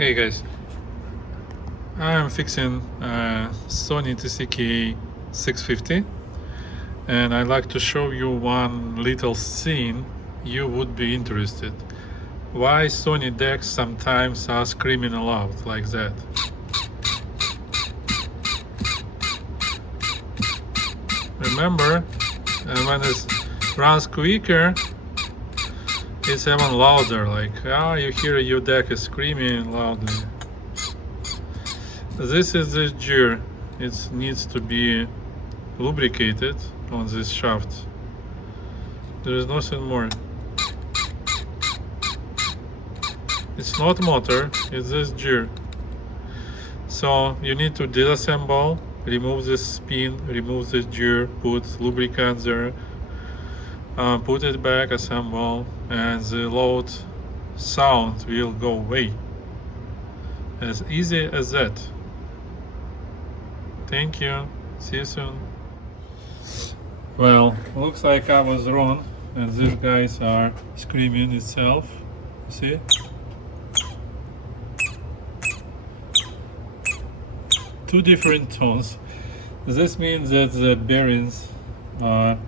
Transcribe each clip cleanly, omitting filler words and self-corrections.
Hey guys, I'm fixing Sony TC-K650 and I'd like to show you one little scene you would be interested. Why Sony decks sometimes are screaming aloud like that. Remember, when it runs quicker, it's even louder, like you hear your deck is screaming loudly. This is the gear. It needs to be lubricated on this shaft. There is nothing more. It's not motor, it's this gear. So you need to disassemble, remove this spin, remove this gear, put lubricant there, put it back, assemble, and the loud sound will go away. As easy as that. Thank you. See you soon. Well, looks like I was wrong, and these guys are screaming itself. See? Two different tones. This means that the bearings are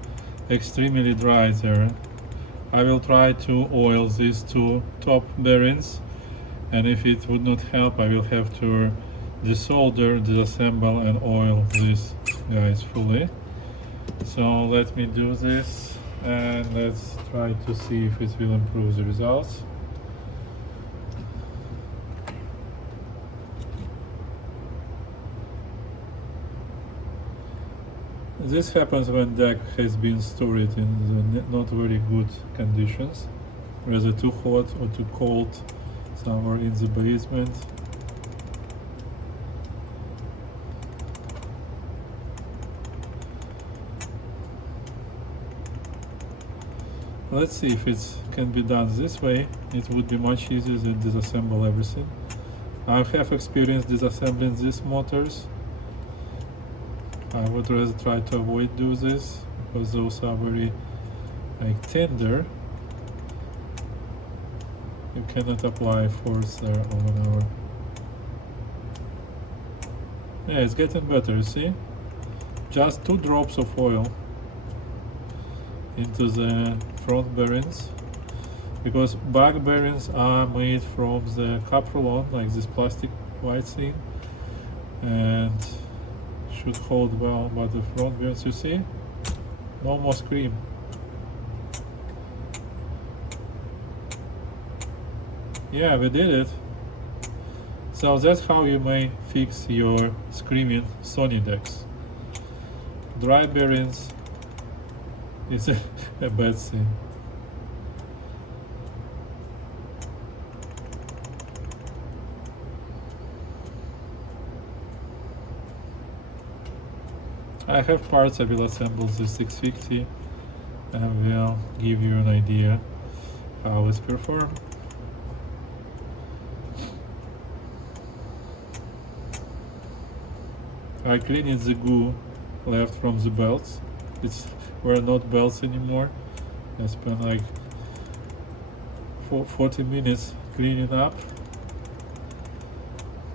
extremely dry there. I will try to oil these two top bearings, and if it would not help, I will have to desolder, disassemble, and oil these guys fully. So let me do this, and let's try to see if it will improve the results. This happens when deck has been stored in the not very good conditions, whether too hot or too cold, somewhere in the basement. Let's see if it can be done this way. It would be much easier than disassemble everything. I have experience disassembling these motors. I would rather try to avoid do this because those are very tender. You cannot apply force there over and over. Yeah, it's getting better, you see? Just 2 drops of oil into the front bearings, because back bearings are made from the caprolon, like this plastic white thing, and should hold well, but the front bearings, you see, no more scream. Yeah, we did it. So that's how you may fix your screaming Sony decks. Dry bearings is a bad thing. I have parts. I will assemble the 650 and will give you an idea how it's performed. I cleaned the goo left from the belts. It's were not belts anymore. I spent like 40 minutes cleaning up.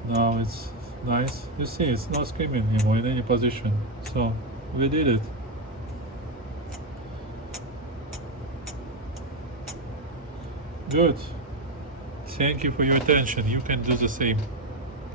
Now it's nice. You see, it's not screaming anymore in any position. So we did it. Good. Thank you for your attention. You can do the same.